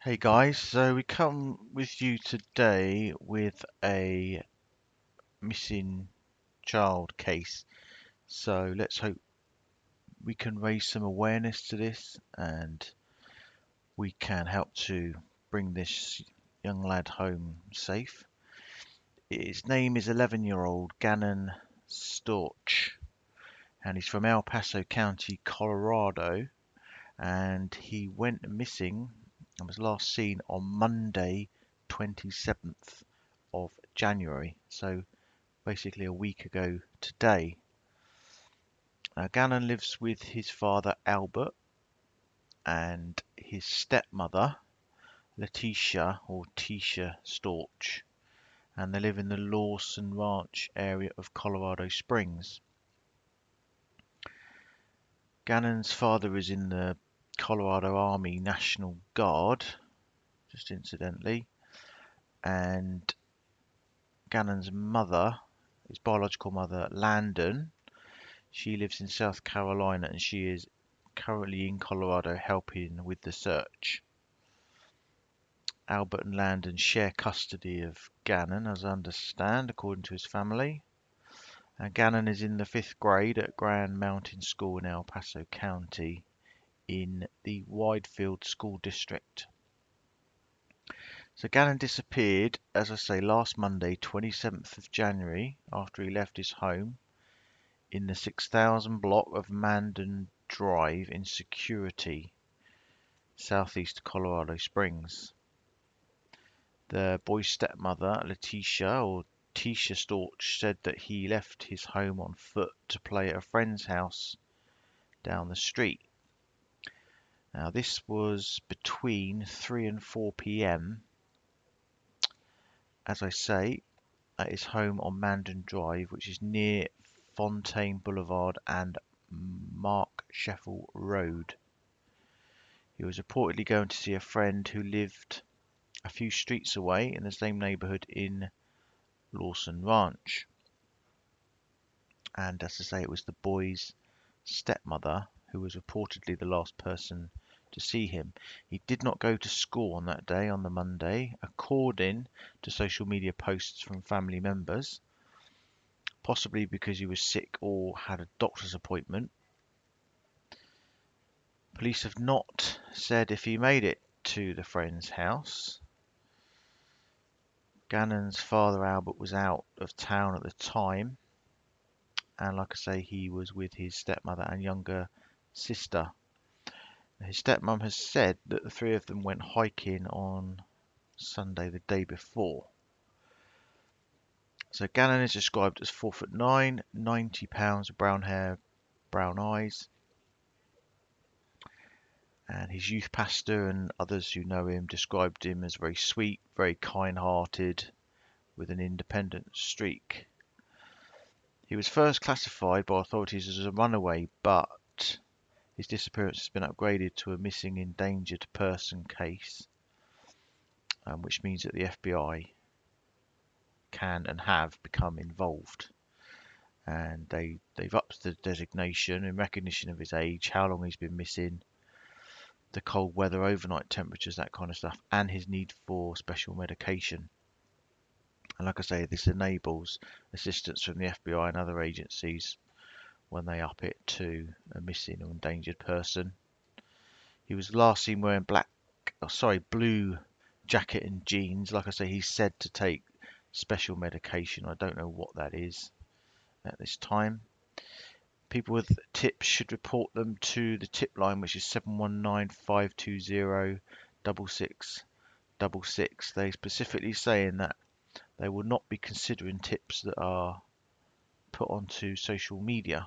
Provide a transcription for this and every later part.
Hey guys, so we come with you today with a missing child case. So let's hope we can raise some awareness to this and we can help to bring this young lad home safe. His name is 11-year-old Gannon Stauch and he's from El Paso County, Colorado, and he went missing and was last seen on Monday, 27th of January, so basically a week ago today. Now, Gannon lives with his father Albert and his stepmother Letitia or Tisha Stauch, and they live in the Lawson Ranch area of Colorado Springs. Gannon's father is in the Colorado Army National Guard, just incidentally, and Gannon's mother, his biological mother, Landon, she lives in South Carolina and she is currently in Colorado helping with the search. Albert and Landon share custody of Gannon, as I understand, according to his family. Gannon is in the 5th grade at Grand Mountain School in El Paso County in the Widefield School District. So Gannon disappeared, as I say, last Monday, 27th of January, after he left his home in the 6000 block of Mandan Drive in Security, southeast Colorado Springs. The boy's stepmother, Letitia, or Tisha Stauch, said that he left his home on foot to play at a friend's house down the street. Now, this was between 3 and 4 p.m. As I say, at his home on Mandan Drive, which is near Fontaine Boulevard and Mark Sheffel Road. He was reportedly going to see a friend who lived a few streets away in the same neighborhood in Lawson Ranch. And as I say, it was the boy's stepmother who was reportedly the last person to see him. He did not go to school on that day, on the Monday, according to social media posts from family members, possibly because he was sick or had a doctor's appointment. Police have not said if he made it to the friend's house. Gannon's father Albert was out of town at the time, and like I say, he was with his stepmother and younger sister. His stepmom has said that the three of them went hiking on Sunday, the day before. So Gannon is described as 4'9", 90 pounds, brown hair, brown eyes. And his youth pastor and others who know him described him as very sweet, very kind-hearted, with an independent streak. He was first classified by authorities as a runaway, but his disappearance has been upgraded to a missing endangered person case, which means that the FBI can and have become involved. And they've upped the designation in recognition of his age, how long he's been missing, the cold weather, overnight temperatures, that kind of stuff, and his need for special medication. And like I say, this enables assistance from the FBI and other agencies when they up it to a missing or endangered person. He was last seen wearing blue jacket and jeans. Like I say, he's said to take special medication. I don't know what that is at this time. People with tips should report them to the tip line, which is 719-520-6666. They specifically saying that they will not be considering tips that are put onto social media.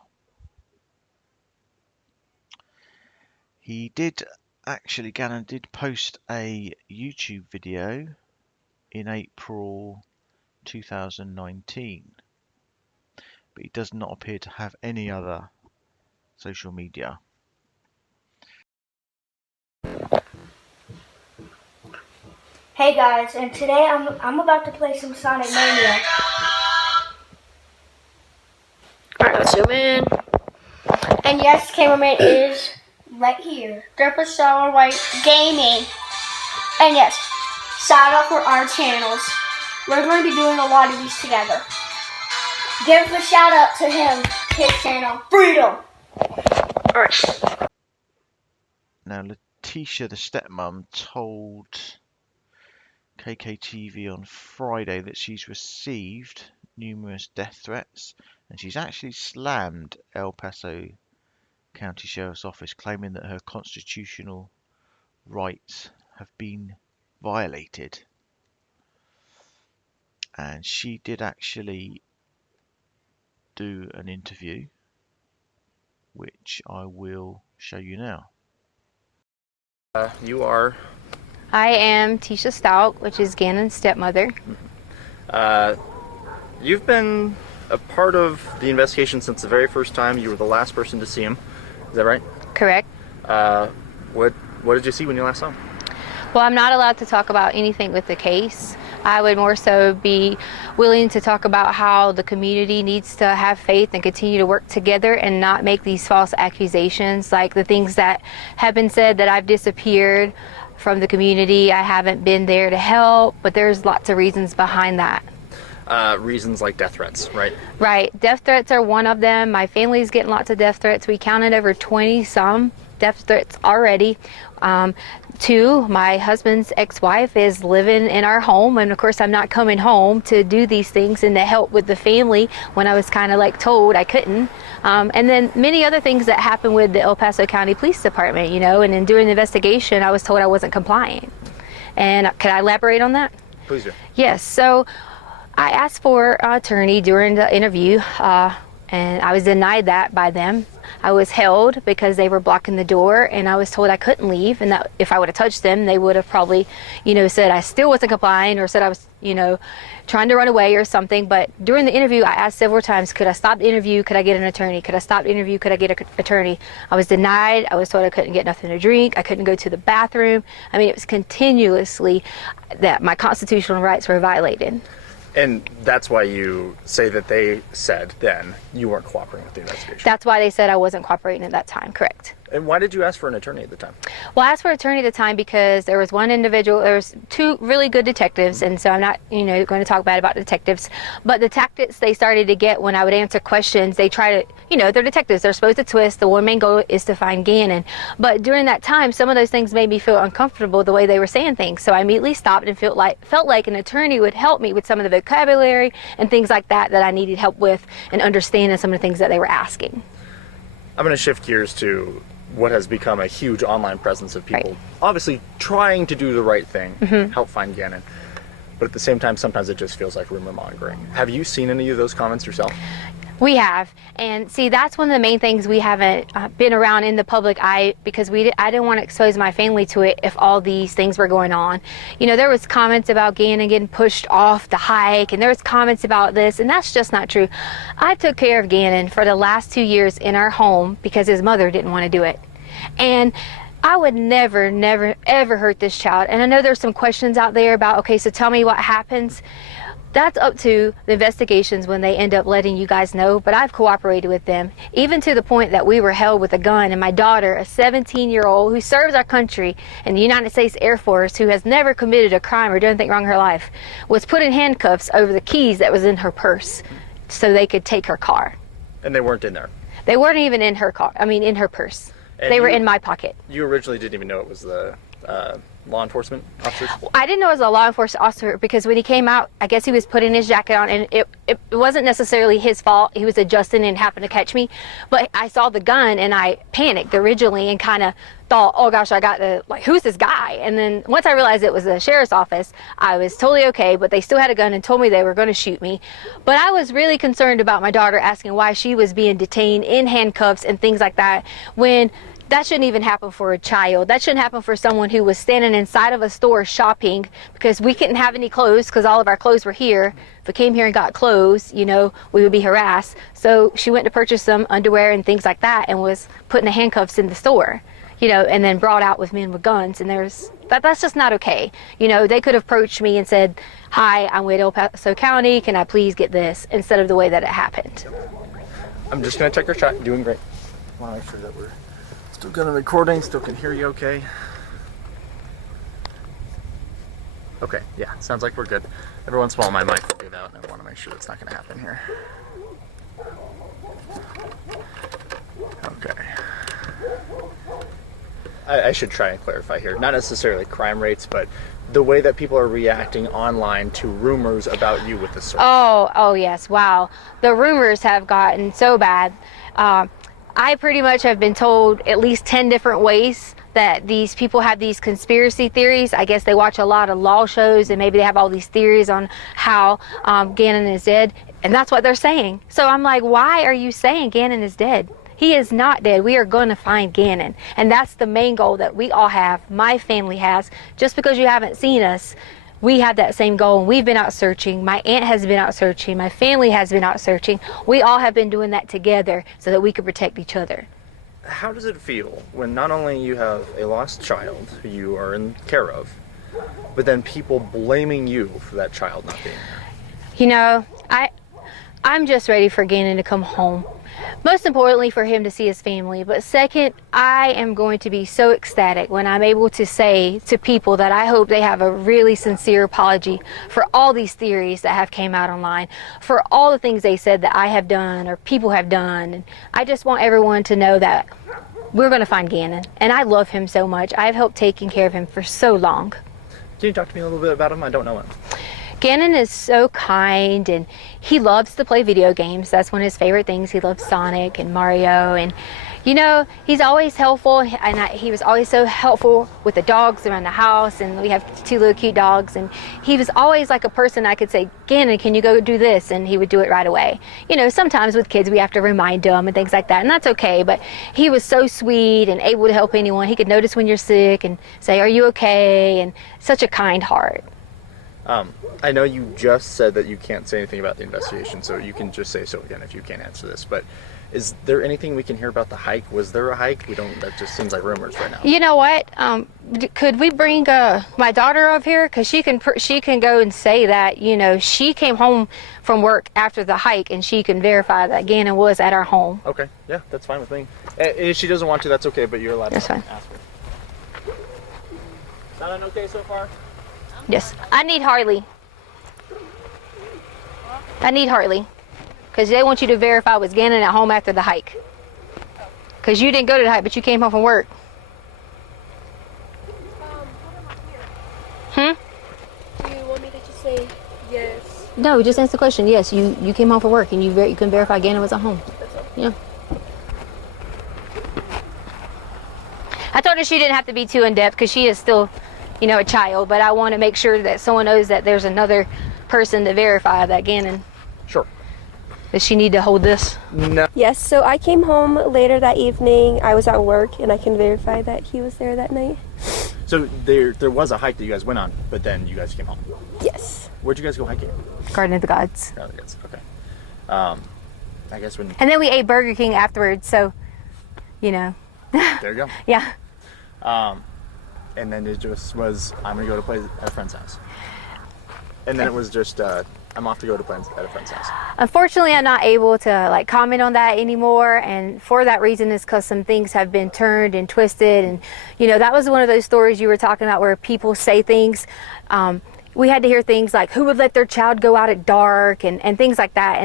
Gannon did post a YouTube video in April 2019, but he does not appear to have any other social media. Hey guys, and today I'm about to play some Sonic Mania. Alright, let's zoom in. And yes, cameraman is right here. Grandpa Sour White Gaming. And yes, shout out for our channels. We're going to be doing a lot of these together. Give a shout out to him, his channel, Freedom. Alright. Now, Letitia, the stepmom, told KKTV on Friday that she's received numerous death threats, and she's actually slammed El Paso County Sheriff's Office, claiming that her constitutional rights have been violated. And she did actually do an interview, which I will show you now. You are? I am Tisha Stauch, which is Gannon's stepmother. You've been a part of the investigation since the very first time. You were the last person to see him. Is that right? Correct. What did you see when you last saw him? Well, I'm not allowed to talk about anything with the case. I would more so be willing to talk about how the community needs to have faith and continue to work together and not make these false accusations, like the things that have been said that I've disappeared from the community. I haven't been there to help, but there's lots of reasons behind that. Reasons like death threats, right? Right. Death threats are one of them. My family's getting lots of death threats. We counted over 20-some death threats already. Two, my husband's ex-wife is living in our home, and of course I'm not coming home to do these things and to help with the family when I was kind of like told I couldn't. And then many other things that happened with the El Paso County Police Department, you know, and then during the investigation I was told I wasn't complying. And can I elaborate on that? Please do. Yes. So I asked for an attorney during the interview, and I was denied that by them. I was held because they were blocking the door, and I was told I couldn't leave, and that if I would have touched them, they would have probably, you know, said I still wasn't complying, or said I was, you know, trying to run away or something. But during the interview, I asked several times, could I stop the interview? Could I get an attorney? Could I stop the interview? Could I get an attorney? I was denied. I was told I couldn't get nothing to drink. I couldn't go to the bathroom. I mean, it was continuously that my constitutional rights were violated. And that's why you say that they said then you weren't cooperating with the investigation. That's why they said I wasn't cooperating at that time, correct. And why did you ask for an attorney at the time? Well, I asked for an attorney at the time because there was one individual, there was two really good detectives, and so I'm not, you know, going to talk bad about detectives, but the tactics they started to get when I would answer questions, they try to, you know, they're detectives, they're supposed to twist, the one main goal is to find Gannon. But during that time, some of those things made me feel uncomfortable the way they were saying things, so I immediately stopped and felt like an attorney would help me with some of the vocabulary and things like that I needed help with, and understanding some of the things that they were asking. I'm going to shift gears to what has become a huge online presence of people obviously trying to do the right thing, help find Gannon. But at the same time, sometimes it just feels like rumor mongering. Have you seen any of those comments yourself? We have, and see, that's one of the main things we haven't been around in the public eye, because I didn't want to expose my family to it if all these things were going on. You know, there was comments about Gannon getting pushed off the hike, and there was comments about this, and that's just not true. I took care of Gannon for the last 2 years in our home because his mother didn't want to do it. And I would never, ever hurt this child. And I know there's some questions out there about, okay, so tell me what happens. That's up to the investigations when they end up letting you guys know, but I've cooperated with them, even to the point that we were held with a gun, and my daughter, a 17-year-old who serves our country in the United States Air Force, who has never committed a crime or done anything wrong in her life, was put in handcuffs over the keys that was in her purse so they could take her car. And they weren't in there? They weren't even in her car, in her purse. And they were in my pocket. You originally didn't even know it was the law enforcement officers? I didn't know it was a law enforcement officer because when he came out, I guess he was putting his jacket on, and it wasn't necessarily his fault. He was adjusting and happened to catch me. But I saw the gun and I panicked originally and kind of thought, oh gosh, I got to, like, who's this guy? And then once I realized it was the sheriff's office, I was totally okay, but they still had a gun and told me they were going to shoot me. But I was really concerned about my daughter, asking why she was being detained in handcuffs and things like that, when that shouldn't even happen for a child. That shouldn't happen for someone who was standing inside of a store shopping, because we couldn't have any clothes because all of our clothes were here. If we came here and got clothes, you know, we would be harassed. So she went to purchase some underwear and things like that and was put in the handcuffs in the store, you know, and then brought out with men with guns. And that's just not okay. You know, they could have approached me and said, hi, I'm with El Paso County, can I please get this, instead of the way that it happened. I'm just going to check your shot. Doing great. I want to make sure that we're still got a recording, still can hear you okay. Okay, yeah, sounds like we're good. Every once in a while my mic will give out, and I want to make sure that's not going to happen here. Okay. I should try and clarify here. Not necessarily crime rates, but the way that people are reacting online to rumors about you with the search. Oh yes, wow. The rumors have gotten so bad. I pretty much have been told at least 10 different ways that these people have these conspiracy theories. I guess they watch a lot of law shows and maybe they have all these theories on how Gannon is dead, and that's what they're saying. So I'm like, why are you saying Gannon is dead? He is not dead. We are going to find Gannon, and that's the main goal that we all have, my family has. Just because you haven't seen us, we have that same goal, and we've been out searching. My aunt has been out searching. My family has been out searching. We all have been doing that together so that we could protect each other. How does it feel when not only you have a lost child who you are in care of, but then people blaming you for that child not being there? You know, I'm just ready for Gannon to come home. Most importantly, for him to see his family. But second, I am going to be so ecstatic when I'm able to say to people that I hope they have a really sincere apology for all these theories that have came out online, for all the things they said that I have done or people have done. And I just want everyone to know that we're going to find Gannon. And I love him so much. I've helped taking care of him for so long. Can you talk to me a little bit about him? I don't know him. Gannon is so kind, and he loves to play video games. That's one of his favorite things. He loves Sonic and Mario, and you know, he's always helpful, and he was always so helpful with the dogs around the house, and we have 2 little cute dogs, and he was always like a person I could say, Gannon, can you go do this? And he would do it right away. You know, sometimes with kids we have to remind them and things like that, and that's okay, but he was so sweet and able to help anyone. He could notice when you're sick and say, are you okay? And such a kind heart. I know you just said that you can't say anything about the investigation, so you can just say so again if you can't answer this, but is there anything we can hear about the hike? Was there a hike? That just seems like rumors right now. You know what? Could we bring my daughter up here? Because she can go and say that, you know, she came home from work after the hike, and she can verify that Gannon was at our home. Okay, yeah, that's fine with me. If she doesn't want to, that's okay, but you're allowed to ask her. Sounding okay so far? Yes. I need Harley. Because they want you to verify was Gannon at home after the hike. Because you didn't go to the hike, but you came home from work. Do you want me to just say yes? No, just answer the question. Yes, you came home from work, and you can verify Gannon was at home. Yeah. I told her she didn't have to be too in-depth because she is still, you know, a child, but I want to make sure that someone knows that there's another person to verify that Gannon. Sure. Does she need to hold this? No. Yes, so I came home later that evening. I was at work, and I can verify that he was there that night. So there was a hike that you guys went on, but then you guys came home. Yes. Where'd you guys go hiking? Garden of the Gods. Garden of the Gods, okay. I guess when... And then we ate Burger King afterwards, so, you know. There you go. Yeah. And then it just was, I'm going to go to play at a friend's house. And then it was just, I'm off to go to play at a friend's house. Unfortunately, I'm not able to comment on that anymore, and for that reason is because some things have been turned and twisted, and you know, that was one of those stories you were talking about where people say things. We had to hear things like who would let their child go out at dark and things like that,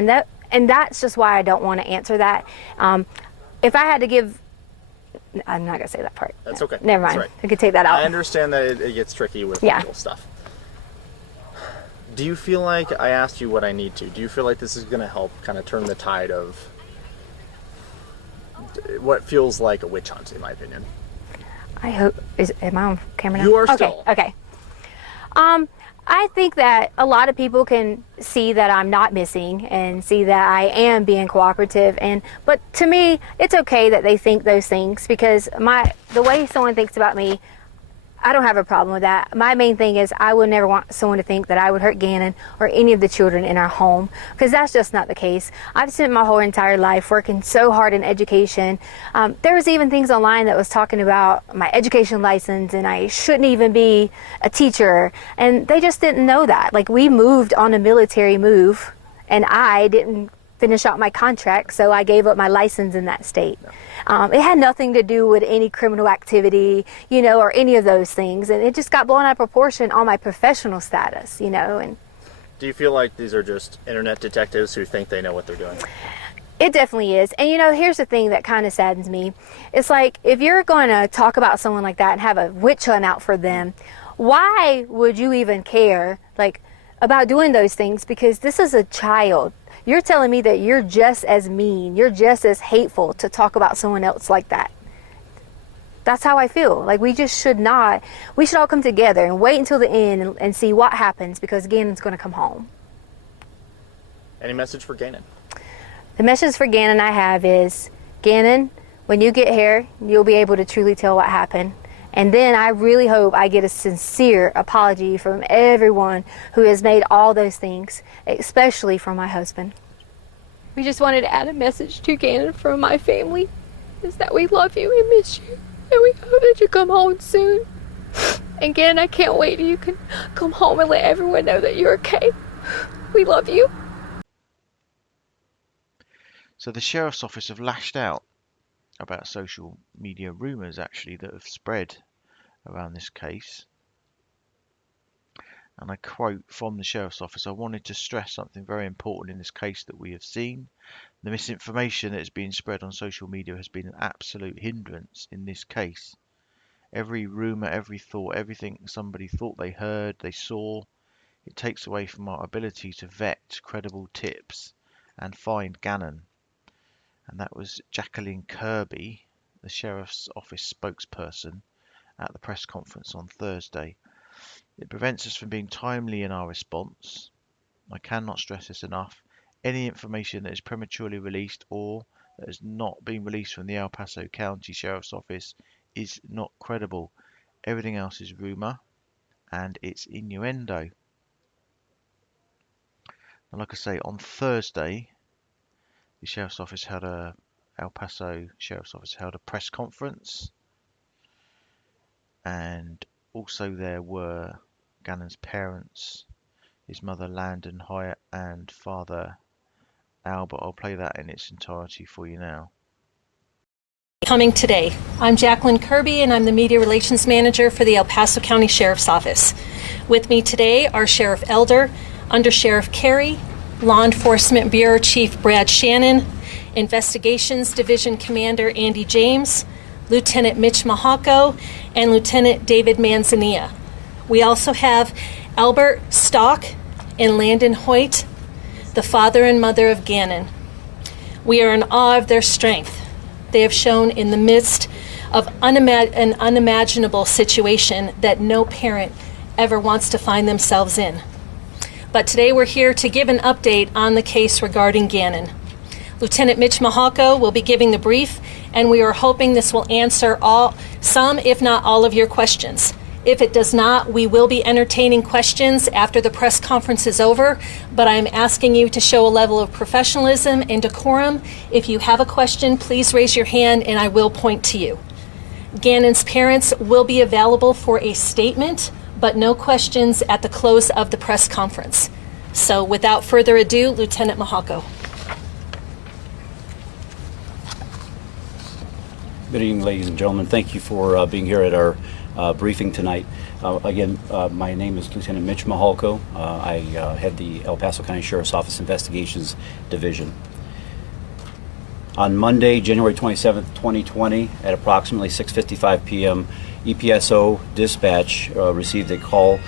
and that's just why I don't want to answer that. If I had to give, I'm not gonna say that part. That's okay. Never mind. That's right. I could take that out. I understand that it gets tricky with Yeah. legal stuff. Do you feel like I asked you what I need to? Do you feel like this is going to help kind of turn the tide of what feels like a witch hunt, in my opinion? I hope. Am I on camera now? You are still. Okay. I think that a lot of people can see that I'm not missing and see that I am being cooperative, but to me, it's okay that they think those things because the way someone thinks about me, I don't have a problem with that. My main thing is I would never want someone to think that I would hurt Gannon or any of the children in our home, because that's just not the case. I've spent my whole entire life working so hard in education. There was even things online that was talking about my education license and I shouldn't even be a teacher, and they just didn't know that. Like, we moved on a military move and I didn't finish out my contract, so I gave up my license in that state. It had nothing to do with any criminal activity, or any of those things. And it just got blown out of proportion on my professional status, and Do you feel like these are just internet detectives who think they know what they're doing? it definitely is. And here's the thing that kind of saddens me. It's like, if you're going to talk about someone like that and have a witch hunt out for them, why would you even care, about doing those things? Because this is a child. You're telling me that you're just as mean, you're just as hateful to talk about someone else like that. That's how I feel. We just should not. We should all come together and wait until the end and see what happens, because Gannon's going to come home. Any message for Gannon? The message for Gannon I have is, Gannon, when you get here, you'll be able to truly tell what happened. And then I really hope I get a sincere apology from everyone who has made all those things, especially from my husband. We just wanted to add a message to Gannon from my family, is that we love you and miss you, and we hope that you come home soon. And Gannon, I can't wait till you can come home and let everyone know that you're okay. We love you. So the sheriff's office have lashed out about social media rumours actually that have spread around this case. And I quote from the sheriff's office: "I wanted to stress something very important in this case that we have seen. The misinformation that is being spread on social media has been an absolute hindrance in this case. Every rumour, every thought, everything somebody thought they heard, they saw, it takes away from our ability to vet credible tips and find Gannon." And that was Jacqueline Kirby, the sheriff's office spokesperson, at the press conference on Thursday. "It prevents us from being timely in our response. I cannot stress this enough. Any information that is prematurely released or that has not been released from the El Paso County Sheriff's Office is not credible. Everything else is rumor and it's innuendo." And like I say, on Thursday, the Sheriff's Office held El Paso Sheriff's Office held a press conference, and also there were Gannon's parents, his mother Landon Hyatt and father Albert. I'll play that in its entirety for you now. Coming today, I'm Jacqueline Kirby, and I'm the Media Relations Manager for the El Paso County Sheriff's Office. With me today are Sheriff Elder, Under Sheriff Carey, Law Enforcement Bureau Chief Brad Shannon, Investigations Division Commander Andy James, Lieutenant Mitch Mahako, and Lieutenant David Manzanilla. We also have Albert Stauch and Landon Hoyt, the father and mother of Gannon. We are in awe of their strength. They have shown in the midst of an unimaginable situation that no parent ever wants to find themselves in. But today we're here to give an update on the case regarding Gannon. Lieutenant Mitch Mahako will be giving the brief, and we are hoping this will answer some, if not all, of your questions. If it does not, we will be entertaining questions after the press conference is over, but I'm asking you to show a level of professionalism and decorum. If you have a question, please raise your hand and I will point to you. Gannon's parents will be available for a statement, but no questions at the close of the press conference. So without further ado, Lieutenant Mahako. Good evening, ladies and gentlemen. Thank you for being here at our briefing tonight. Again, my name is Lieutenant Mitch Mahako. I head the El Paso County Sheriff's Office Investigations Division. On Monday, January 27th, 2020, at approximately 6:55 p.m., EPSO dispatch received a call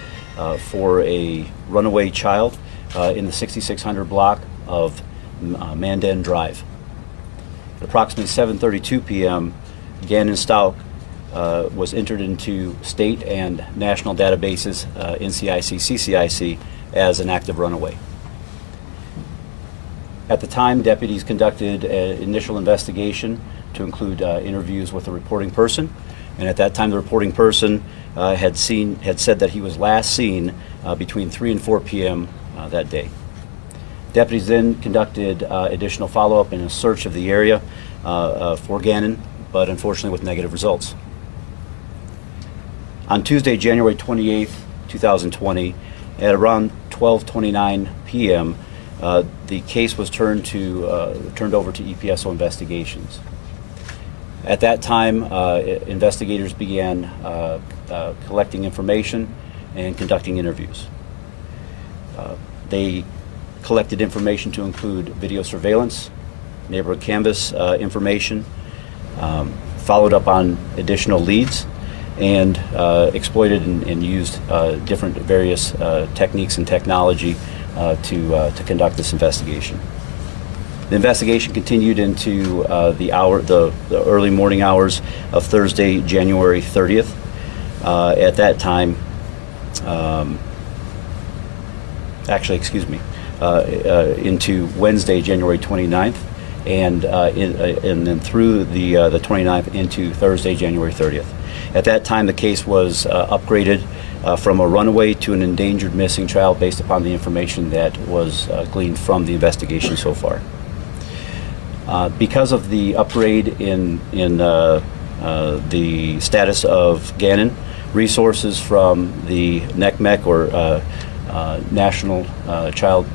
for a runaway child in the 6600 block of Mandan Drive. At approximately 7:32 p.m., Gannon Stauch was entered into state and national databases, NCIC, CCIC, as an active runaway. At the time, deputies conducted an initial investigation to include interviews with the reporting person, and at that time the reporting person had said that he was last seen between 3 and 4 p.m. That day. Deputies then conducted additional follow-up and a search of the area for Gannon, but unfortunately with negative results. On Tuesday, January 28th, 2020, at around 12:29 p.m., the case was turned over to EPSO Investigations. At that time, investigators began collecting information and conducting interviews. They collected information to include video surveillance, neighborhood canvas information, followed up on additional leads, and exploited and used different various techniques and technology to conduct this investigation. The investigation continued into the early morning hours of Thursday, January 30th. At that time, into Wednesday, January 29th, and then through the 29th into Thursday, January 30th. At that time, the case was upgraded from a runaway to an endangered missing child based upon the information that was gleaned from the investigation so far. Because of the upgrade in the status of Gannon, resources from the NECMEC, or National Child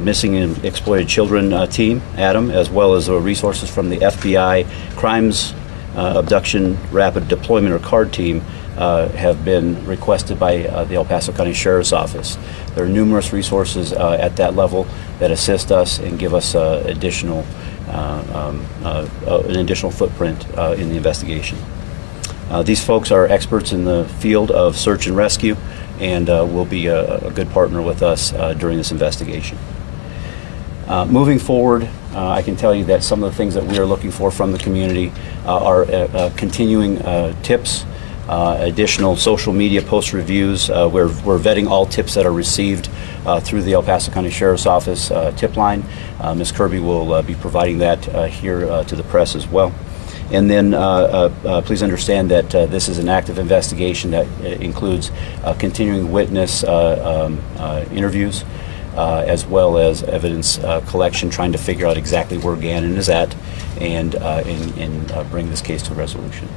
Missing and Exploited Children team, ADAM, as well as resources from the FBI Crimes Abduction Rapid Deployment, or CARD team, have been requested by the El Paso County Sheriff's Office. There are numerous resources at that level that assist us and give us an additional footprint in the investigation. These folks are experts in the field of search and rescue, and will be a good partner with us during this investigation. Moving forward, I can tell you that some of the things that we are looking for from the community are continuing tips, additional social media post reviews. We're vetting all tips that are received through the El Paso County Sheriff's Office tip line. Ms. Kirby will be providing that here to the press as well. And then please understand that this is an active investigation that includes continuing witness interviews, as well as evidence collection, trying to figure out exactly where Gannon is at, and bring this case to a resolution.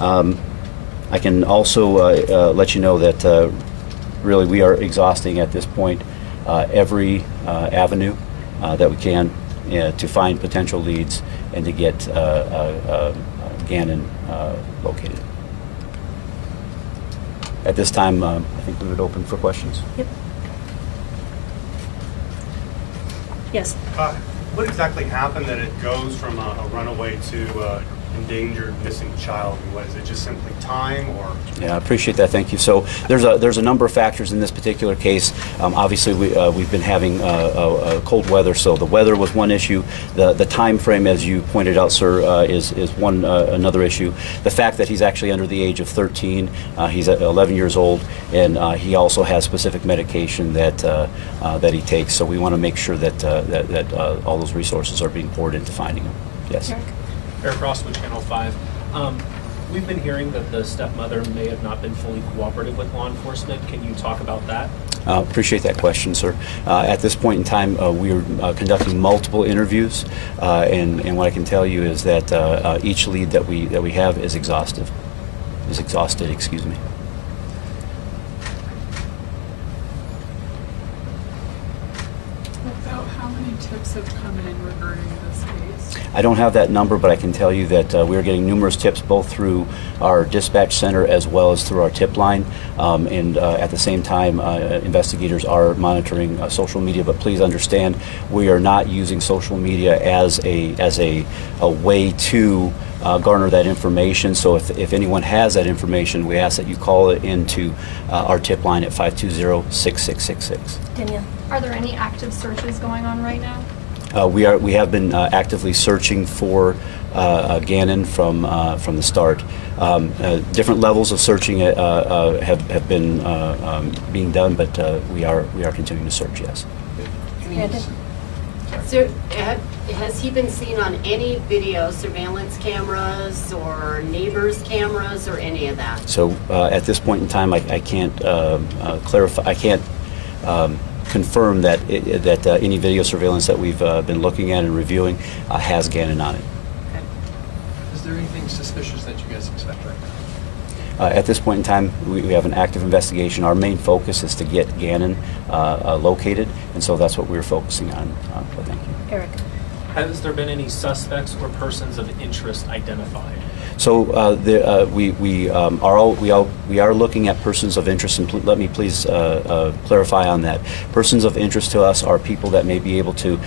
I can also let you know that really we are exhausting at this point every avenue that we can to find potential leads and to get Gannon located. At this time, I think we would open for questions. Yep. Yes. What exactly happened that it goes from a runaway to endangered missing child? What is it, just simply time, or? Yeah, I appreciate that. Thank you. So there's a number of factors in this particular case. Obviously, we've been having cold weather, so the weather was one issue. The time frame, as you pointed out, sir, is one another issue. The fact that he's actually under the age of 13, he's 11 years old, and he also has specific medication that he takes. So we want to make sure that all those resources are being poured into finding him. Yes. Eric Ross with Channel 5. We've been hearing that the stepmother may have not been fully cooperative with law enforcement. Can you talk about that? Appreciate that question, sir. At this point in time, we are conducting multiple interviews, and what I can tell you is that each lead that we have is exhausted. Excuse me. About how many tips have come in regarding this case? I don't have that number, but I can tell you that we are getting numerous tips both through our dispatch center as well as through our tip line. And at the same time, investigators are monitoring social media. But please understand, we are not using social media as a way to garner that information. So if anyone has that information, we ask that you call it into our tip line at 520-6666. Danielle. Are there any active searches going on right now? We have been actively searching for Gannon from the start. Different levels of searching have been being done, but we are continuing to search. Yes. So, has he been seen on any video surveillance cameras or neighbors' cameras or any of that? So at this point in time, I can't clarify. I can't confirm that any video surveillance that we've been looking at and reviewing has Gannon on it. Okay. Is there anything suspicious that you guys expect right At this point in time, we have an active investigation. Our main focus is to get Gannon located, and so that's what we're focusing on. But thank you. Eric. Has there been any suspects or persons of interest identified? So we are looking at persons of interest, and let me please clarify on that. Persons of interest to us are people that may be able to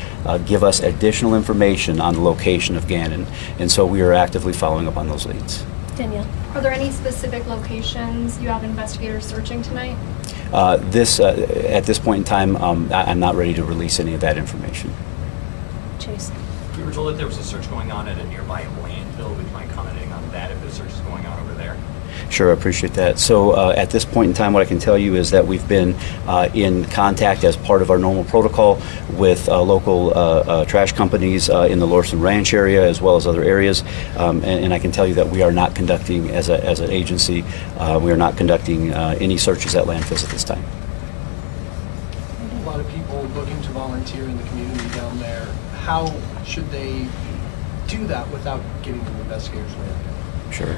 give us additional information on the location of Gannon, and so we are actively following up on those leads. Danielle. Are there any specific locations you have investigators searching tonight? At this point in time, I'm not ready to release any of that information. Chase. We were told that there was a search going on at a nearby landfill. Would you mind commenting on that, if the search is going on over there? Sure, I appreciate that. So at this point in time, what I can tell you is that we've been in contact as part of our normal protocol with local trash companies in the Lorson Ranch area as well as other areas, and I can tell you that we are not conducting, as an agency, we are not conducting any searches at landfills at this time. A lot of people looking to volunteer in the community down there. How should they do that without getting to investigators' land? Sure.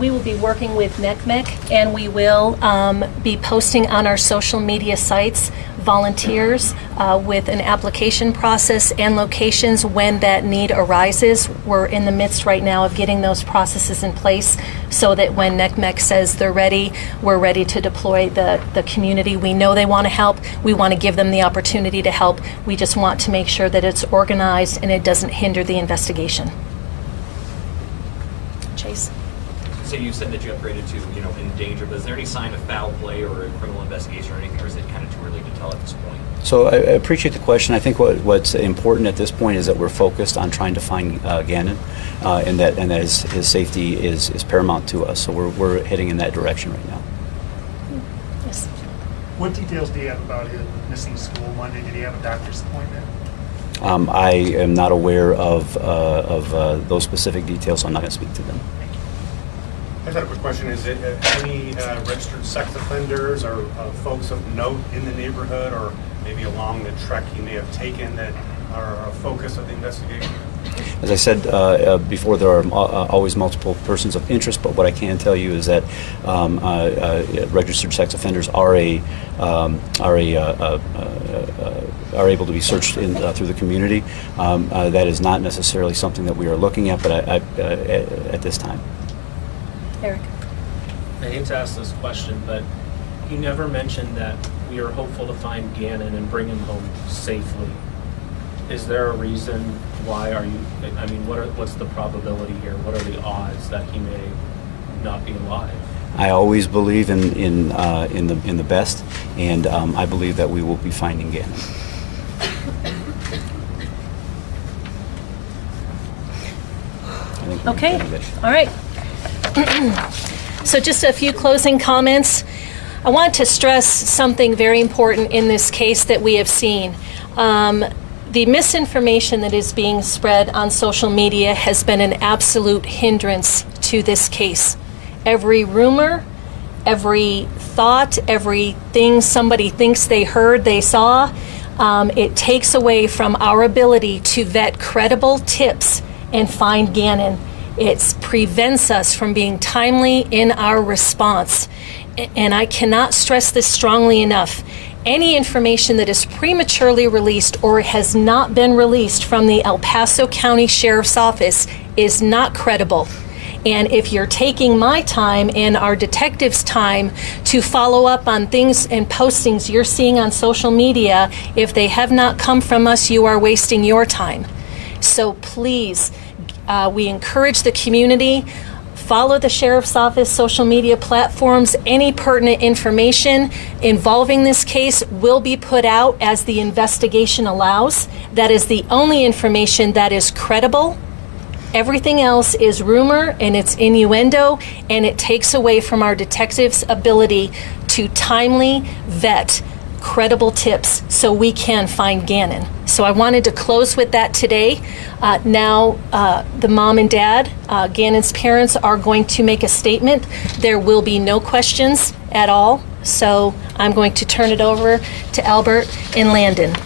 We will be working with NECMEC, and we will be posting on our social media sites volunteers with an application process and locations when that need arises. We're in the midst right now of getting those processes in place so that when NECMEC says they're ready, we're ready to deploy the community. We know they want to help. We want to give them the opportunity to help. We just want to make sure that it's organized and it doesn't hinder the investigation. Chase. So you said that you upgraded to, endangered, but is there any sign of foul play or a criminal investigation or anything, or is it kind of too early to tell at this point? So I appreciate the question. I think what's important at this point is that we're focused on trying to find Gannon, and that his safety is paramount to us. So we're heading in that direction right now. Yes. What details do you have about his missing school Monday? Did he have a doctor's appointment? I am not aware of those specific details, so I'm not going to speak to them. I just had a quick question. Is it any registered sex offenders or folks of note in the neighborhood or maybe along the trek he may have taken that are a focus of the investigation? As I said before, there are always multiple persons of interest, but what I can tell you is that registered sex offenders are able to be searched through the community. That is not necessarily something that we are looking at, but at this time. Eric. I hate to ask this question, but you never mentioned that we are hopeful to find Gannon and bring him home safely. Is there a reason why what's the probability here? What are the odds that he may not be alive? I always believe in the best, and I believe that we will be finding Gannon. Okay. All right. So just a few closing comments. I want to stress something very important in this case that we have seen. The misinformation that is being spread on social media has been an absolute hindrance to this case. Every rumor, every thought, everything somebody thinks they heard, they saw, it takes away from our ability to vet credible tips and find Gannon. It prevents us from being timely in our response. And I cannot stress this strongly enough. Any information that is prematurely released or has not been released from the El Paso County Sheriff's Office is not credible. And if you're taking my time and our detectives' time to follow up on things and postings you're seeing on social media, if they have not come from us, you are wasting your time. So please, we encourage the community, follow the Sheriff's Office social media platforms. Any pertinent information involving this case will be put out as the investigation allows. That is the only information that is credible. Everything else is rumor and it's innuendo, and it takes away from our detectives' ability to timely vet credible tips so we can find Gannon. So I wanted to close with that today. Now the mom and dad, Gannon's parents, are going to make a statement. There will be no questions at all. So I'm going to turn it over to Albert and Landon.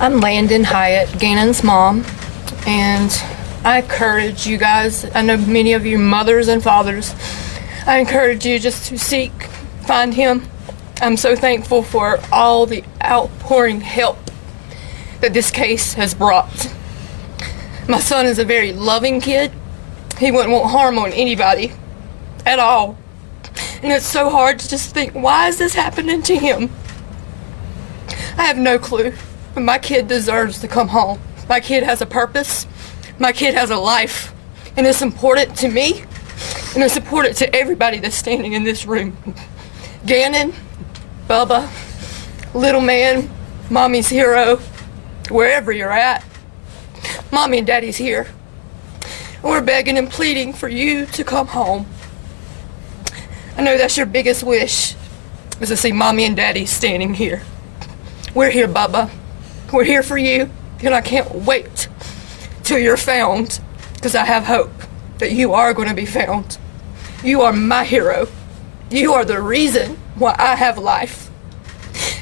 I'm Landon Hyatt, Gannon's mom, and I encourage you guys, I know many of you mothers and fathers, I encourage you just to seek, find him. I'm so thankful for all the outpouring help that this case has brought. My son is a very loving kid. He wouldn't want harm on anybody at all. And it's so hard to just think, why is this happening to him? I have no clue, but my kid deserves to come home. My kid has a purpose. My kid has a life. And it's important to me, and it's important to everybody that's standing in this room. Gannon, Bubba, little man, mommy's hero, wherever you're at, mommy and daddy's here. We're begging and pleading for you to come home. I know that's your biggest wish, is to see mommy and daddy standing here. We're here, Bubba. We're here for you, and I can't wait till you're found, because I have hope that you are going to be found. You are my hero. You are the reason why I have life.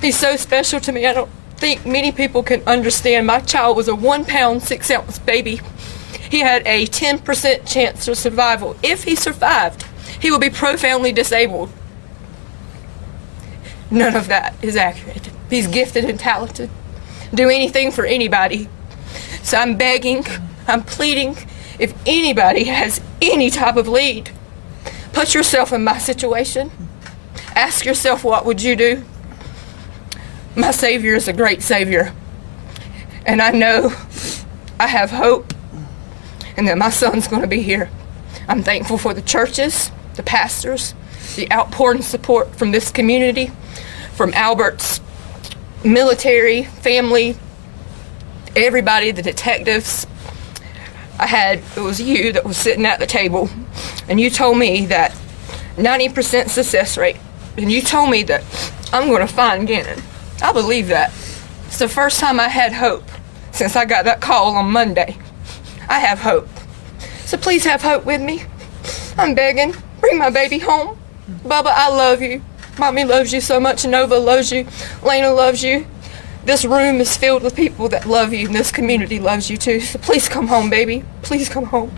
He's so special to me. I don't think many people can understand. My child was a 1 pound, 6 ounce baby. He had a 10% chance of survival. If he survived, he would be profoundly disabled. None of that is accurate. He's gifted and talented. Do anything for anybody. So I'm begging, I'm pleading, if anybody has any type of lead, put yourself in my situation. Ask yourself, what would you do? My Savior is a great Savior. And I know I have hope and that my son's going to be here. I'm thankful for the churches, the pastors, the outpouring support from this community, from Albert's military, family, everybody, the detectives. It was you that was sitting at the table, and you told me that 90% success rate, and you told me that I'm going to find Gannon. I believe that. It's the first time I had hope since I got that call on Monday. I have hope. So please have hope with me. I'm begging. Bring my baby home. Bubba, I love you. Mommy loves you so much. Nova loves you. Lena loves you. This room is filled with people that love you, and this community loves you too. So please come home, baby. Please come home.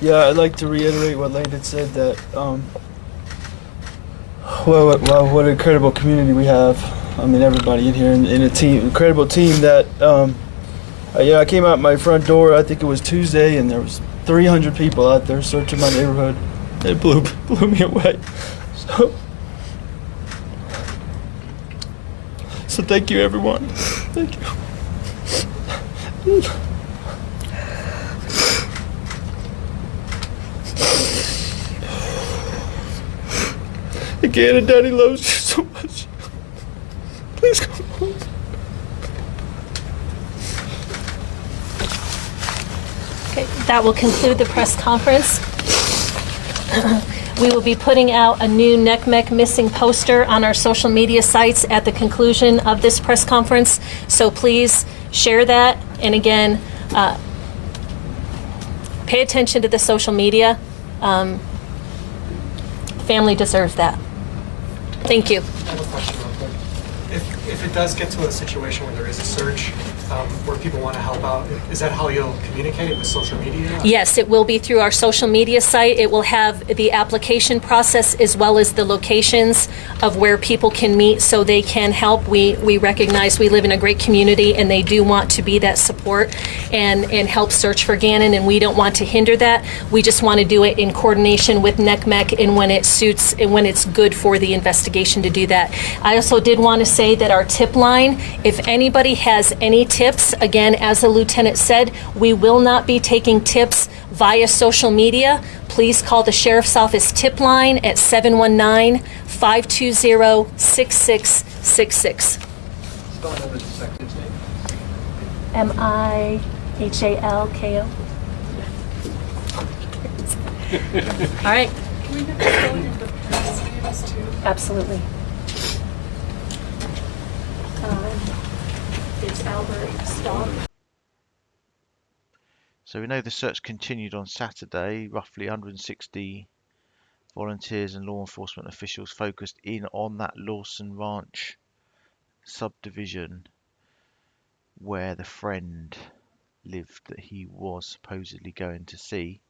Yeah, I'd like to reiterate what Landon said, that what an incredible community we have. I mean, everybody in here, in a team, incredible team that, I came out my front door, I think it was Tuesday, and there was 300 people out there searching my neighborhood. It blew me away. So thank you, everyone. Thank you. Again, and Daddy loves you so much. Please come home. Okay, that will conclude the press conference. We will be putting out a new NECMEC missing poster on our social media sites at the conclusion of this press conference. So please share that. And again, pay attention to the social media. Family deserves that. Thank you. I have a question real quick. If it does get to a situation where there is a search, where people want to help out, is that how you'll communicate it with social media? Yes, it will be through our social media site. It will have the application process as well as the locations of where people can meet so they can help. We recognize we live in a great community and they do want to be that support and help search for Gannon, and we don't want to hinder that. We just want to do it in coordination with NECMEC and when it suits and when it's good for the investigation to do that. I also did want to say that our tip line, if anybody has any tips, again, as the lieutenant said, we will not be taking tips via social media. Please call the Sheriff's Office tip line at 719-520-6666. Mihalko. All right. Can we get the spelling of the parents' names too? Absolutely. It's Albert Stauch. So we know the search continued on Saturday. Roughly 160 volunteers and law enforcement officials focused in on that Lawson Ranch subdivision where the friend lived that he was supposedly going to see.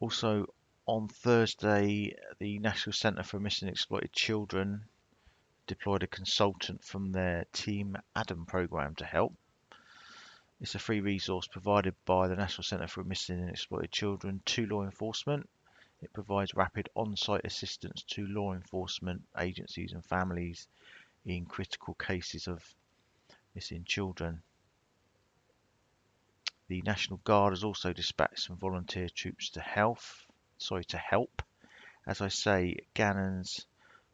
Also, on Thursday, the National Centre for Missing and Exploited Children deployed a consultant from their Team Adam programme to help. It's a free resource provided by the National Centre for Missing and Exploited Children to law enforcement. It provides rapid on-site assistance to law enforcement agencies and families in critical cases of missing children. The National Guard has also dispatched some volunteer troops to help. As I say, Gannon's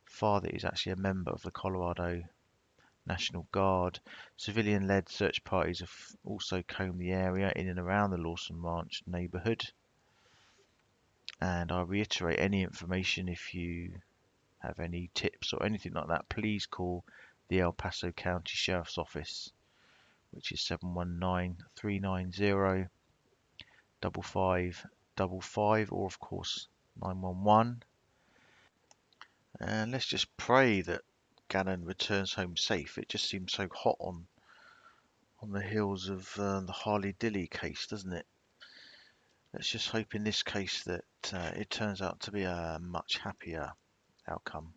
father is actually a member of the Colorado National Guard. Civilian-led search parties have also combed the area in and around the Lawson Ranch neighborhood. And I reiterate, any information, if you have any tips or anything like that, please call the El Paso County Sheriff's Office, which is 719-390-5555, or of course 911. And let's just pray that Gannon returns home safe. It just seems so hot on the heels of the Harley Dilly case, doesn't it? Let's just hope in this case that it turns out to be a much happier outcome.